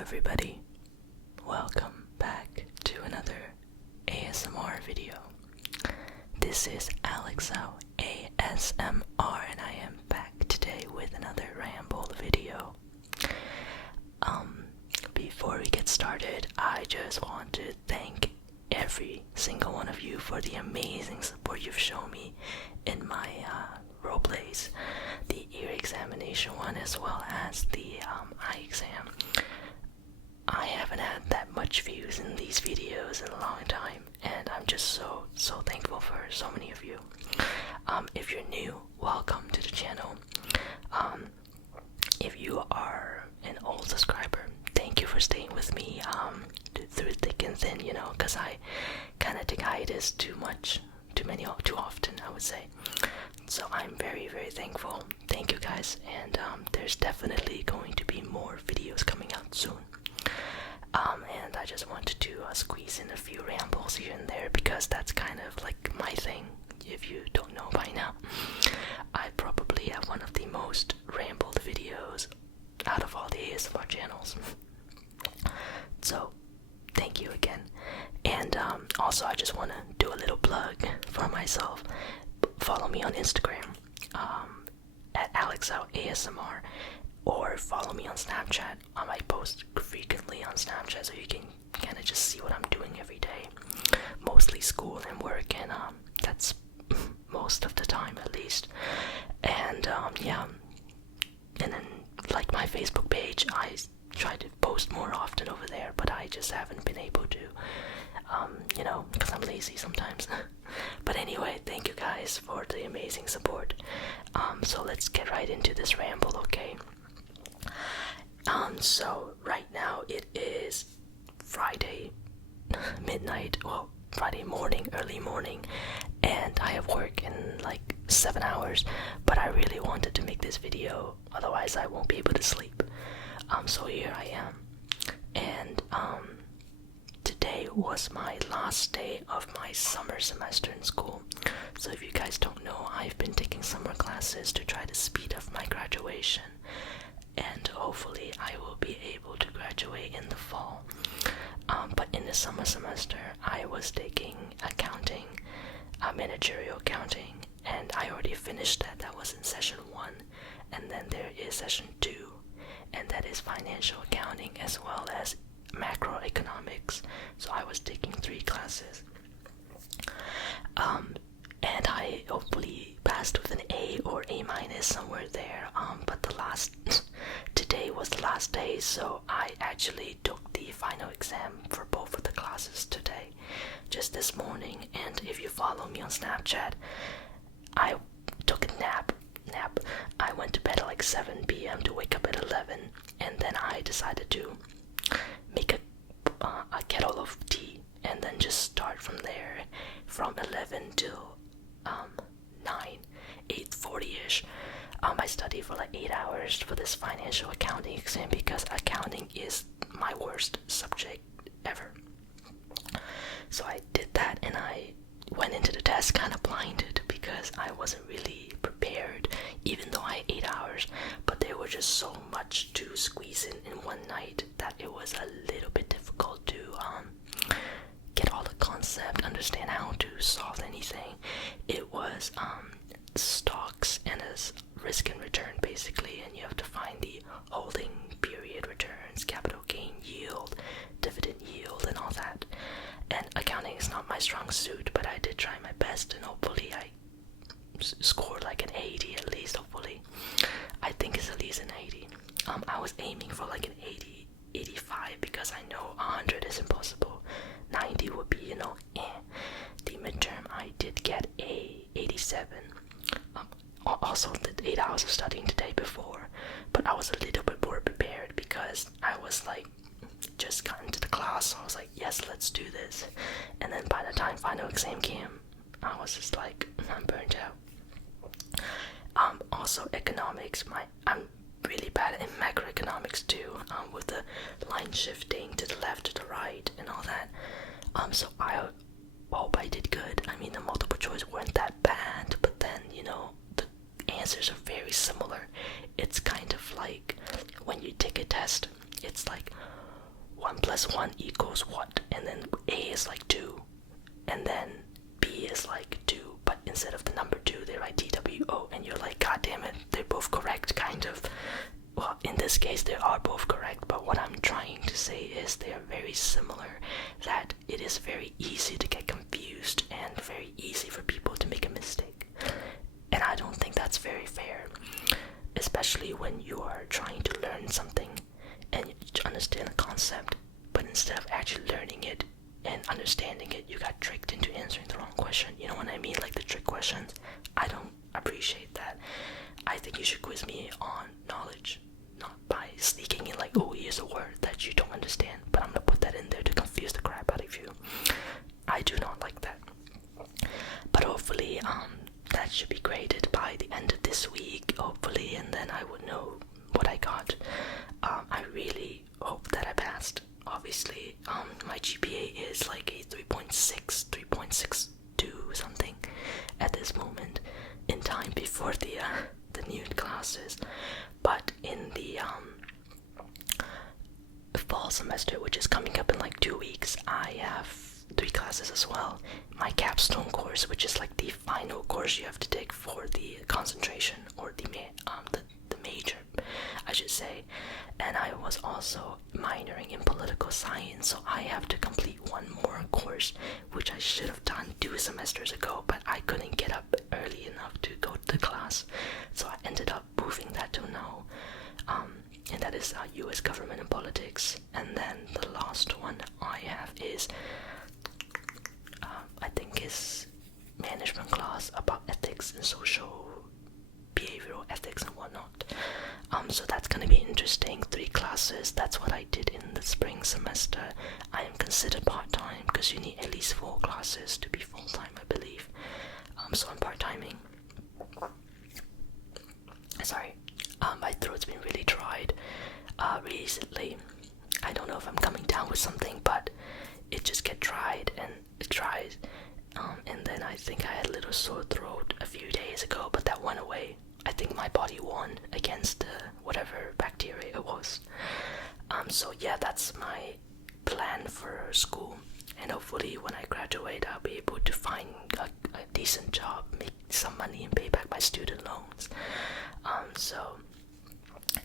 everybody, welcome back to another ASMR video. This is EZOO ASMR and I am back today with another Ramble video. Before we get started, I just want to thank every single one of you for the amazing support you've shown me in my roleplays, the ear examination one as well as the eye exam. I haven't had that much views in these videos in a long time, and I'm just so thankful for so many of you. If you're new, welcome to the channel. If you are an old subscriber, thank you for staying with me through thick and thin, because I kind of take hiatus too often, I would say. So I'm very thankful. Thank you guys, and there's definitely going to be more videos coming out soon. And I just wanted to squeeze in a few rambles here and there because that's kind of like my thing. If you don't know by now, I probably have one of the most rambled videos out of all the ASMR channels. So thank you again. And also I just want to do a little plug for myself. Follow me on Instagram at EZOO ASMR, or follow me on Snapchat. I post frequently on Snapchat, so you can kind of just see what I'm doing every day. Mostly school and work, and that's most of the time at least. And yeah, and then like my Facebook page, I try to post more often over there, but I just haven't been able to, because I'm lazy sometimes. But anyway, thank you guys for the amazing support. So let's get right into this ramble, okay? So right now it is Friday midnight, well, Friday morning, early morning, and I have work in like 7 hours, but I really wanted to make this video, otherwise I won't be able to sleep. So here I am, and today was my last day of my summer semester in school. So if you guys don't know, I've been taking summer classes to try to speed up my graduation, and hopefully I will be able to graduate in the fall. But in the summer semester, I was taking accounting, managerial accounting, and I already finished that. That was in session 1, and then there is session 2, and that is financial accounting as well as macroeconomics. So I was taking 3 classes. And I hopefully passed with an A or A minus somewhere there. But today was the last day, so I actually took the final exam for both of the classes today, just this morning. And if you follow me on Snapchat, I took a nap. I went to bed at like 7 p.m. to wake up at 11, and then I decided to make a kettle of tea, and then just start from there, from 11 till 8:40ish. I studied for like 8 hours for this financial accounting exam because accounting is my worst subject ever. So I did that, and I went into the test kind of blinded because I wasn't really prepared, even though I had 8 hours. But there was just so much to squeeze in one night that it was a little bit difficult to get all the concept, understand how to solve anything. It was stocks and as risk and return basically, and you have to find the holding period returns, capital gain yield, dividend yield, and all that. And accounting is not my strong suit, but I did try my best, and hopefully I scored like an 80 at least. Hopefully, I think it's at least an 80. I was aiming for like an 80, 85 because I know 100 is impossible. 90 would be, The midterm I did get a 87. Also did 8 hours of studying the day before, but I was a little bit more prepared because I was like just got into the class, so I was like, yes, let's do this. And then by the time final exam came, I was just like, I'm burnt out. Also economics, I'm really bad in macroeconomics too, with the line shifting to the left, to the right, and all that. So I hope I did good. I mean, the multiple choice weren't that bad, but then, the answers are very similar. It's kind of like when you take a test, it's like, 1 plus 1 equals what, and then A is like 2, and then B is like 2, but instead of the number 2 they write TWO, and you're like, god damn it, they're both correct, kind of. Well, in this case they are both correct, but what I'm trying to say is they are very similar, that it is very easy to get confused and very easy for people to make a mistake. And I don't think that's very fair, especially when you are trying to learn something and you understand a concept, but instead of actually learning it and understanding it, you got tricked into answering the wrong question. You know what I mean? Like the trick questions. I don't appreciate that. I think you should quiz me on knowledge, not by sneaking in like, oh, here's a word that you don't understand, but I'm gonna put that in there to confuse the crap out of you. I do not like that. But hopefully, that should be graded by the end of this week, hopefully, and then I would know what I got. I really hope that I passed. Obviously, my GPA is like a 3.6, 3.62 something at this moment in time before the new classes. But in the fall semester, which is coming up in like 2 weeks, I have 3 classes as well. My capstone course, which is like the final course you have to take for the concentration, or the major, I should say. And I was also minoring in political science, so I have to complete 1 more course, which I should have done 2 semesters ago, but I couldn't get up early enough to go to the class, so I ended up moving that to now. And that is US government and politics. And then the last one I have is I think is management class about ethics and social behavioral ethics and whatnot. So that's gonna be interesting. 3 classes. That's what I did in the spring semester. I am considered part-time because you need at least 4 classes to be full-time, I believe. So I'm part-timing. Sorry, my throat's been really dried recently. I don't know if I'm coming down with something, but it just gets dried and it dries. And then I think I had a little sore throat a few days ago, but that went away. I think my body won against whatever bacteria it was. So yeah, that's my plan for school. And hopefully when I graduate, I'll be able to find a decent job, make some money, and pay back my student loans. So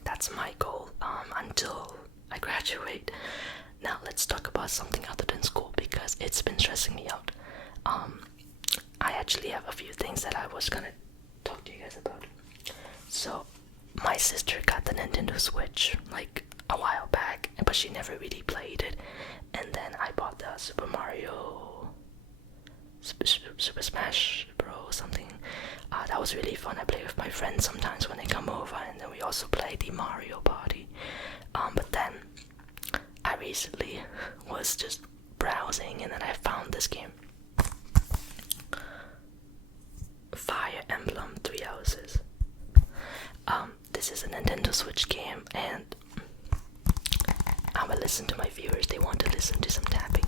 that's my goal until I graduate. Now let's talk about something other than school, because it's been stressing me out. I actually have a few things that I was gonna talk to you guys about. So my sister got the Nintendo Switch like a while back, but she never really played it. And then I bought the Super Smash Bros. Something. That was really fun. I play with my friends sometimes when they come over, and then we also play the Mario Party. But then I recently was just browsing, and then I found this game, Fire Emblem 3 Houses. This is a Nintendo Switch game, and I'm gonna listen to my viewers. They want to listen to some tapping.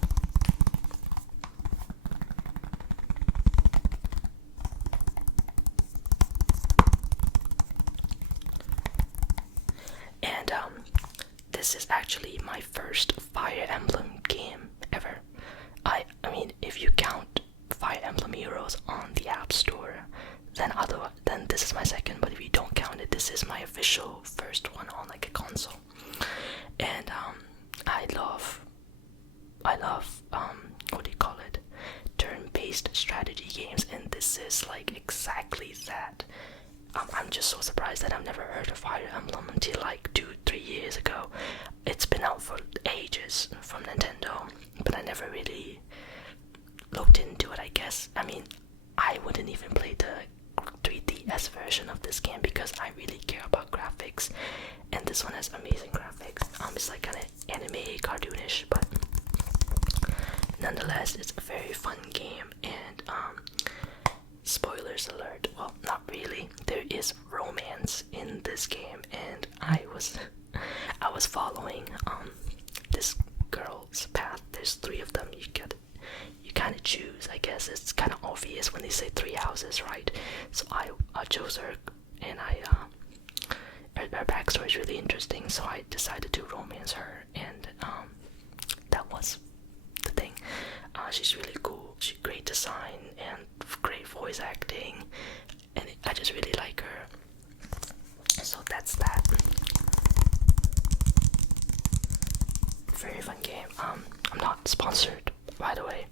And this is actually my first Fire Emblem game ever. I mean, if you count Fire Emblem Heroes on the App Store, then this is my second. But if you don't count it, this is my official first one on like a console. And I love what do you call it? Turn-based strategy games, and this is like exactly that. I'm just so surprised that I've never heard of Fire Emblem until like 2-3 years ago. It's been out for ages from Nintendo, but I never really looked into it, I guess. I mean, I wouldn't even play the 3DS version of this game because I really care about graphics, and this one has amazing graphics. It's like kind of anime, cartoonish, but nonetheless, it's a very fun game. And spoilers alert. Well, not really. There is romance in this game, and I was following this girl's path. There's 3 of them. You kind of choose. I guess it's kind of obvious when they say 3 houses, right? So I chose her, and her backstory is really interesting. So I decided to romance her, and She's really cool. She's great design and great voice acting, and I just really like her. So that's that. Very fun game. I'm not sponsored, by the way.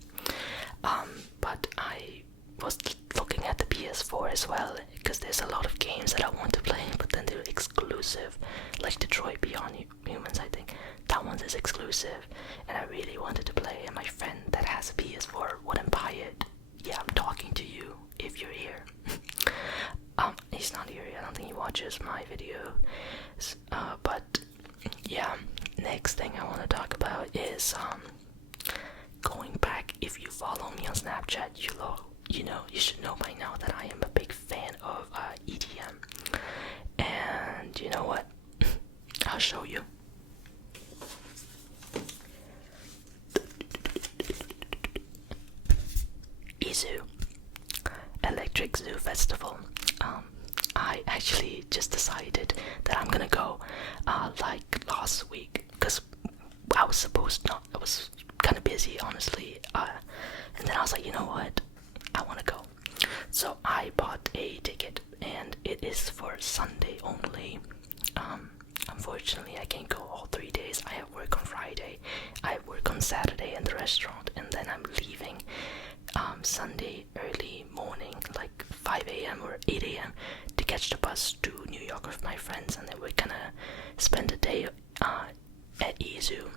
But I was looking at the PS4 as well, because there's a lot of games that I want to play, but then they're exclusive, like Detroit Beyond Humans. I think that one is exclusive, and I really wanted to play. And my friend that has a PS4 wouldn't buy it. Yeah, I'm talking to you if you're here. He's not here. I don't think he watches my videos. But yeah, next thing I want to talk about is going back. If you follow me on Snapchat, you should know by now that I am a big fan of EDM. And you know what? I'll show you. EZOO, Electric Zoo Festival. I actually just decided that I'm gonna go like last week, because I was kind of busy, honestly, and then I was like, you know what, I want to go. So I bought a ticket, and it is for Sunday only. Unfortunately, I can't go all 3 days. I have work on Friday, I have work on Saturday in the restaurant, and then I'm leaving Sunday early morning, like 5 a.m. or 8 a.m. to catch the bus to New York with my friends, and then we're gonna spend a day at EZOO,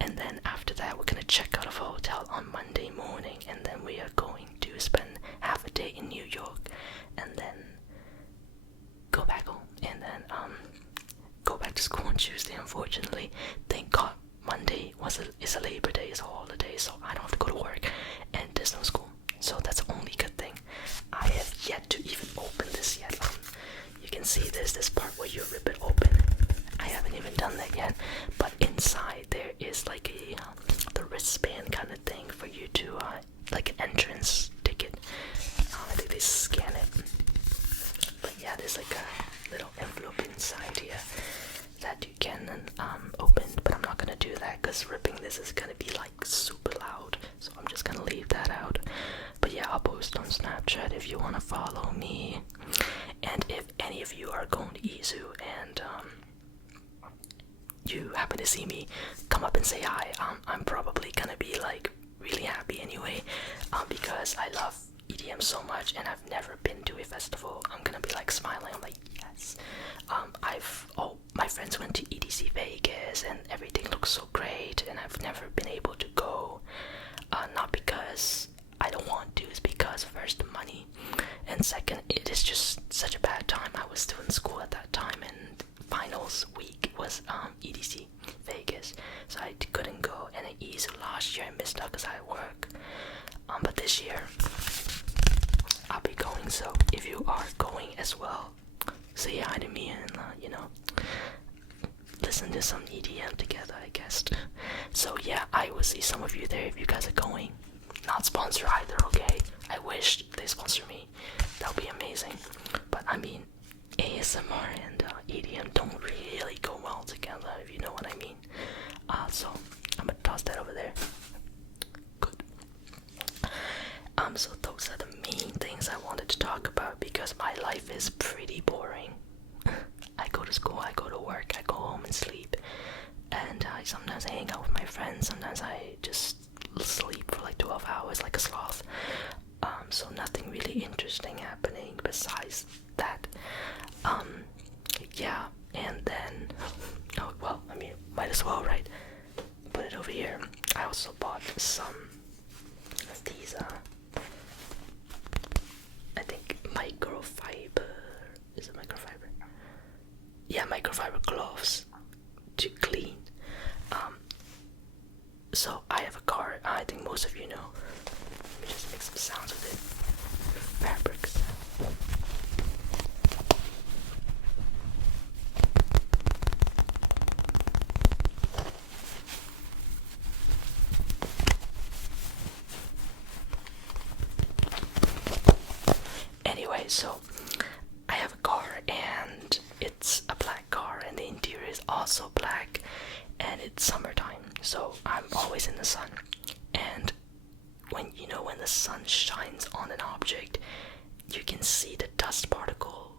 and then after that we're gonna check out of a hotel on Monday morning, and then we are going to spend half a day in New York, and then go back home, and then go back to school on Tuesday. Unfortunately, thank God Monday is a Labor Day, is a holiday, so I don't have to go to work, and there's no school. So that's the only good thing. I have yet to even open this yet. You can see this part where you rip it open. I haven't even done that yet. But inside there is like the wristband kind of thing for you to like an entrance ticket. I think they scan it. But yeah, there's like a little envelope inside here that you can open. But I'm not gonna do that because ripping this is gonna be like super loud. So I'm just gonna leave that out. But yeah, I'll post on Snapchat if you wanna follow me. And if any of you are going to EZOO and you happen to see me, come up and say hi. I'm probably gonna be like really happy anyway, because I love EDM so much, and I've never been to a festival. I'm gonna be like smiling. I'm like, yes. My friends went to EDC Vegas, and everything looks so great, and I've never been able to go. Not because I don't want to, it's because first money, and second, it is just such a bad time. I was still in school at that time, and finals week was EDC Vegas, so I couldn't go. And at EZOO last year I missed out because I had work. But this year I'll be going. So if you are going as well, say hi to me, and listen to some EDM together, I guess. So yeah, I will see some of you there if you guys are going. Not sponsored either, okay? I wish they sponsor me. That would be amazing. But I mean, ASMR and EDM don't really go well together, if you know what I mean. So I'm gonna toss that over there. Good. So those are the main things I wanted to talk about, because my life is pretty boring. I go to school, I go to work, I go home and sleep, and sometimes I hang out with my friends, sometimes I just sleep for like 12 hours like a sloth. So nothing really interesting happening besides that. Yeah, and then might as well, right? Put it over here. I also bought some of these I think microfiber. Is it microfiber? Yeah, microfiber gloves to clean. So I have a car. I think most of you know. Let me just make some sounds with it. Fabrics. Anyway, so I have a car, and it's a black car, and the interior is also black, and it's summertime, so I'm always in the sun. And the sun shines on an object, you can see the dust particle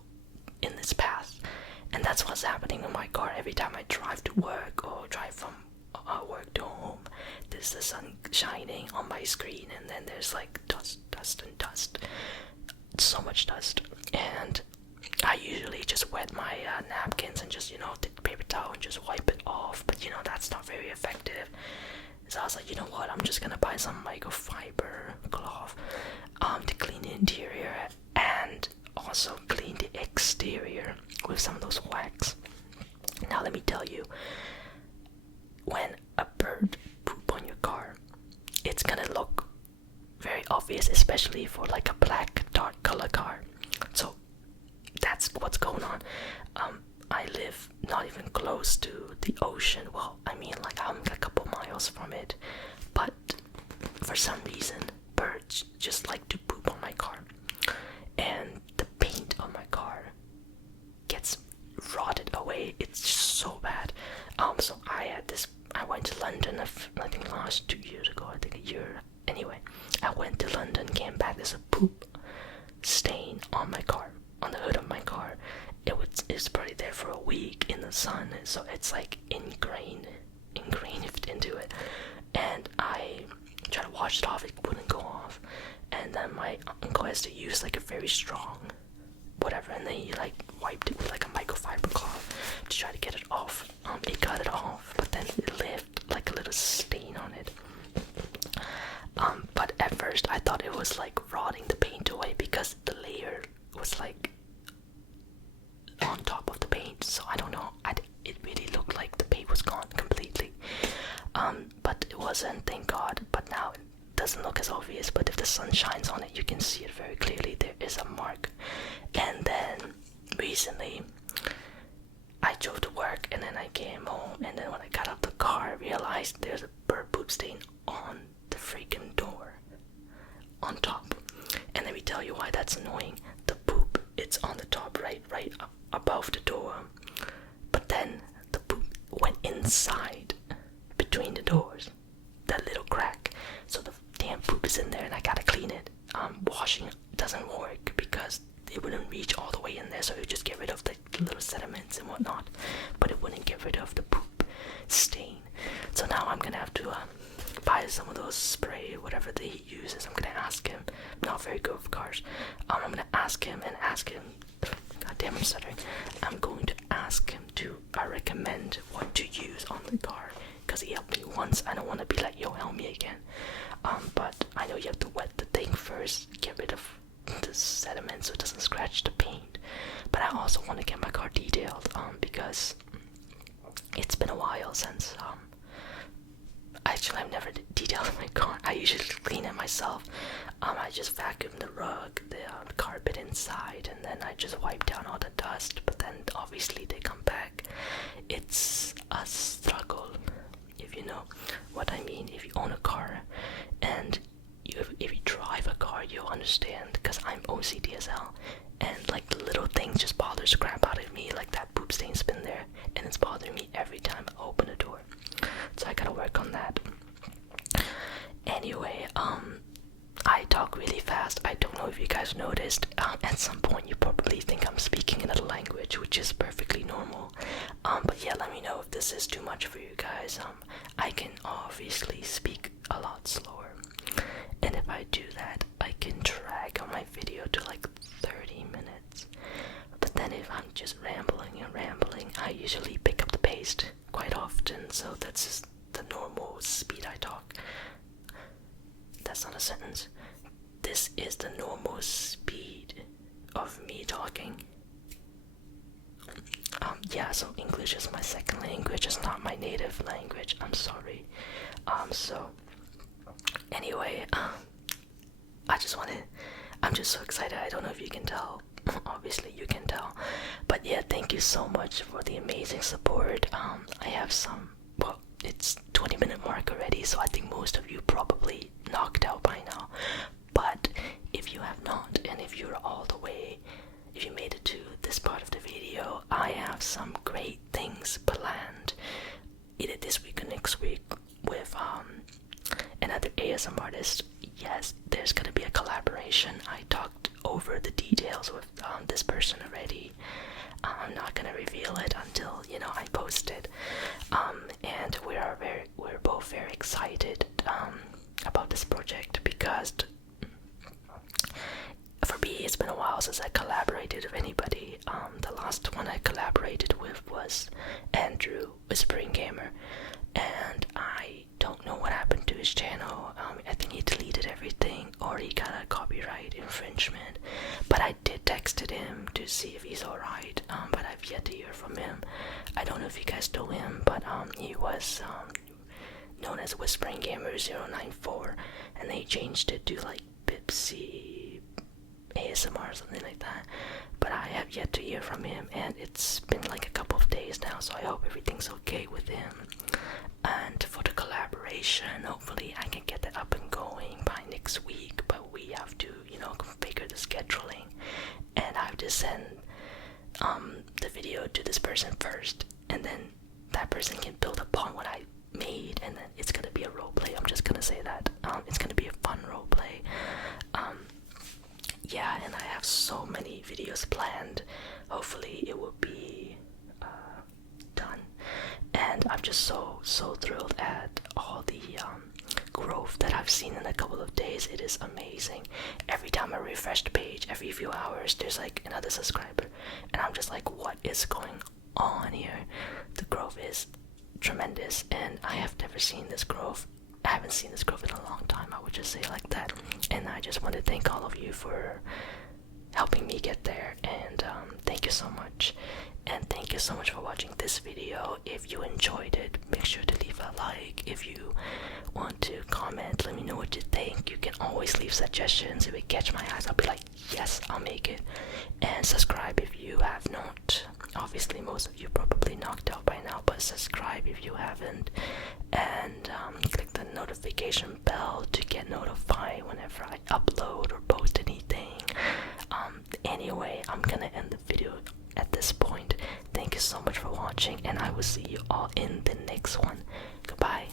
in its path. And that's what's happening in my car every time I drive to work or drive from work to home. There's the sun shining on my screen, and then there's like dust, and dust. So much dust. And I usually just wet my napkins and just, take the paper towel and just wipe it off. But that's not very effective. So I was like, you know what? I'm just gonna buy some microfiber cloth to clean the interior and also clean the exterior with some of those wax. Now let me tell you, when a bird poop on your car, it's gonna look very obvious, especially for like a black dark color car. So that's what's going on. I live not even close to the ocean. Well, I mean, like, I'm a couple miles from it, but for some reason birds just like to poop on my car, and the paint on my car gets rotted away. It's so bad. So I went to London, I think last 2 years ago, I think a year. Anyway, I went to London, came back, there's a poop stain on my car, on the hood of my car. It's probably there for a week in the sun, so it's like ingrained into it. And I tried to wash it off, it wouldn't go off. And then my uncle has to use like a very strong whatever, and then he like wiped it with like a microfiber cloth to try to get it off. It got it off, but then it left like a little stain on it. But at first I thought it was like rotting the paint away because the layer was like on top of the paint. So I don't know. It really looked like the paint was gone completely. But it wasn't, thank God. But now it doesn't look as obvious. But if the sun shines on it, you can see it very clearly. There is a mark. And then recently, I drove to work and then I came home. And then when I got out the car, I realized there's a bird poop stain on the freaking door on top. And let me tell you why that's annoying. The poop, it's on the top right up above the door, but then the poop went inside between the doors, that little crack. So the damn poop is in there and I gotta clean it. Washing doesn't work because it wouldn't reach all the way in there, so it would just get rid of the little sediments and whatnot, but it wouldn't get rid of the poop stain. So now I'm gonna have to buy some of those spray, whatever that he uses. I'm gonna ask him. I'm not very good with cars. I'm gonna ask him. God damn, I'm stuttering. I'm going to ask him to recommend what to use on the car, because he helped me once. I don't want to be like, yo, help me again. But I know you have to wet the thing first, get rid of the sediment so it doesn't scratch the paint. But I also want to get my car detailed, because it's been a while since actually I've never detailed my car. I usually clean it myself. I just vacuum the rug, the carpet inside, and then I just wipe down all the dust, but then obviously they come back. It's a struggle, if you know what I mean. If you own a car and if you drive a car, you'll understand, because I'm OCD as hell, and like the little things just bothers the crap out of me. Like that poop stain's been there and it's bothering me every time I open the door, so I gotta work on that. Anyway, I talk really fast. I don't know if you guys noticed. At some point you probably think I'm speaking another language, which is perfectly normal. But yeah, let me know if this is too much for you guys. I can obviously speak a lot slower, and if I do that, I can drag on my video to like 30 minutes. But then if I'm just rambling, I usually pick up the pace quite often, so that's just the normal speed I talk. That's not a sentence. This is the normal speed of me talking. Yeah, so English is my second language. It's not my native language. I'm sorry. So anyway, I'm just so excited. I don't know if you can tell. Obviously you can tell. But yeah, thank you so much for the amazing support. I have it's 20-minute mark already, so I think most of you probably knocked out by now. But if you have not, and if you made it to this part of the video, I have some great things planned, either this week or next week, with another ASM artist. Yes, there's gonna be a collaboration. I talked over the details with this person already. I'm not gonna reveal it until I post it. And we're both very excited about this project because for me it's been a while since I collaborated with anybody. The last one I collaborated with was Andrew, Whispering Gamer, and I don't know what happened to his channel. I think he deleted everything or he got a copyright infringement. But I did texted him to see if he's alright. But I've yet to hear from him. I don't know if you guys know him, but he was known as Whispering Gamer 094, and they changed it to like Bipsy ASMR or something like that. But I have yet to hear from him, and it's been like a couple of days now, so I hope everything's okay with him. And for the collaboration, hopefully I can get that up and going by next week, but we have to, configure the scheduling, and I have to send the video to this person first, and then that person can build upon what I made, and then it's gonna be a role play. I'm just gonna say that. It's gonna be a fun role play. Yeah, and I have so many videos planned. Hopefully it will be done, and I'm just so thrilled at all the growth that I've seen in a couple of days. It is amazing. Every time I refresh the page, every few hours there's like another subscriber, and I'm just like, what is going on here? The growth is tremendous, and I have never seen this growth. I haven't seen this growth in a long time, I would just say it like that. And I just want to thank all of you for helping me get there, and thank you so much. And thank you so much for watching this video. If you enjoyed it, make sure to leave a like. If you want to comment, let me know what you think. You can always leave suggestions. If it catch my eyes, I'll be like, yes, I'll make it. And subscribe if you have not. Obviously most of you probably knocked out by now, but subscribe if you haven't, and click the notification bell to get notified whenever I upload or post anything. Anyway, I'm gonna end the video at this point. Thank you so much for watching, and I will see you all in the next one. Goodbye.